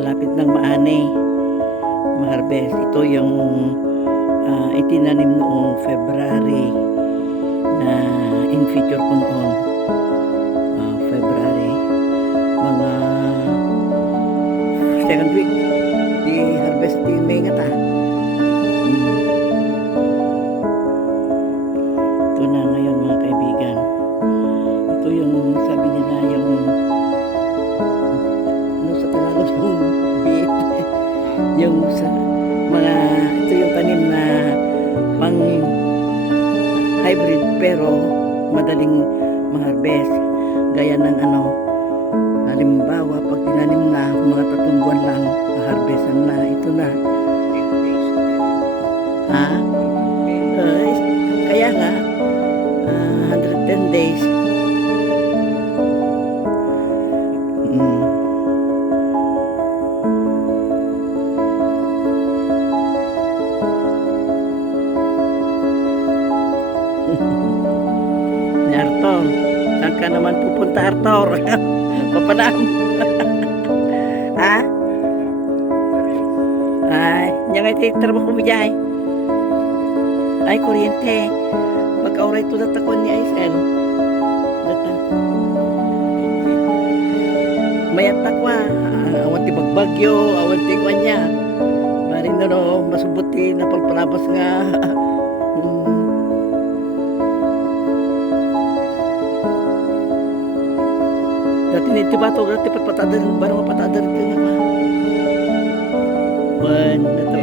malapit ng maani, ma-harvest. Ito yung itinanim noong February na in future ko noon. February, mga second week di harvest di May nga ta. Ito na ngayon mga kaibigan. Ito yung sabi nila yung ano sa Tagalog yung beet. Yung sa mga ito yung tanim na pang hybrid pero madaling ma-harvest. Gaya ng ano, halimbawa pag tinanim na mga 3 buwan lang ma-harvestan na. Ito na. Kaya nga 110 days. Ni Arthur, saan ka naman pupunta, Arthur? Papanam. Ha? Ay, niya nga iti trabaho mo dyan. Ay, kuryente. Magka-oray to datakon ni Aisel. Data. Mayat takwa. Awan ti bagbagyo, awan ti kanya. Maring no, masubuti na pagpalabas nga. Dati nito ba ito? Dati patpatadar, barang mapatadar ito nga ba? Wan, ito.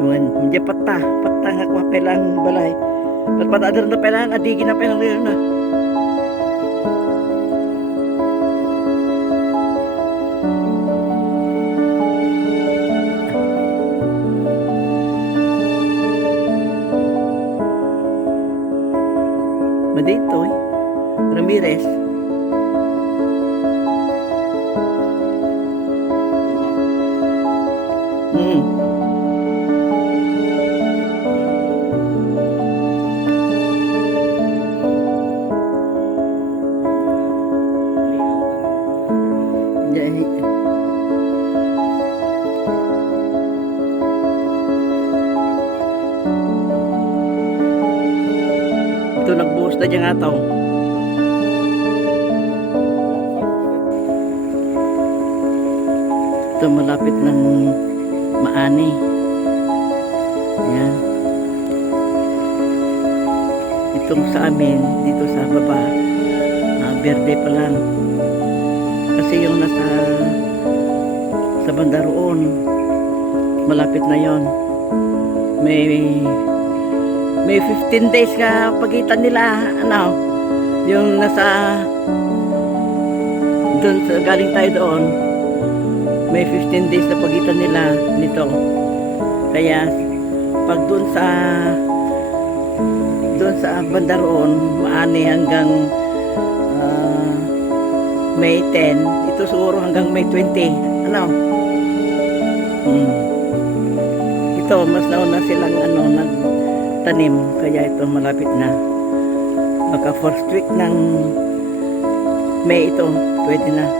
Wan, hindi patah nga kwa pelang balay. Patpatadar na pelang, adigi na pelang rin na. Madito eh. Ramirez. Ito nagbuhos na dyan nga ito. Ito malapit ng maani. Ayan. Itong sa amin, dito sa baba, berde pa lang. Kasi yung nasa sa banda roon, malapit na yon. May 15 days ka pagitan nila, ano, yung nasa doon, galing tayo doon. May 15 days na pagitan nila nito. Kaya pag doon sa banda roon, maani hanggang May 10, ito siguro hanggang May 20. Ano? Ito mas nauna silang ano nagtanim, kaya ito malapit na. Baka first week ng May ito, pwede na.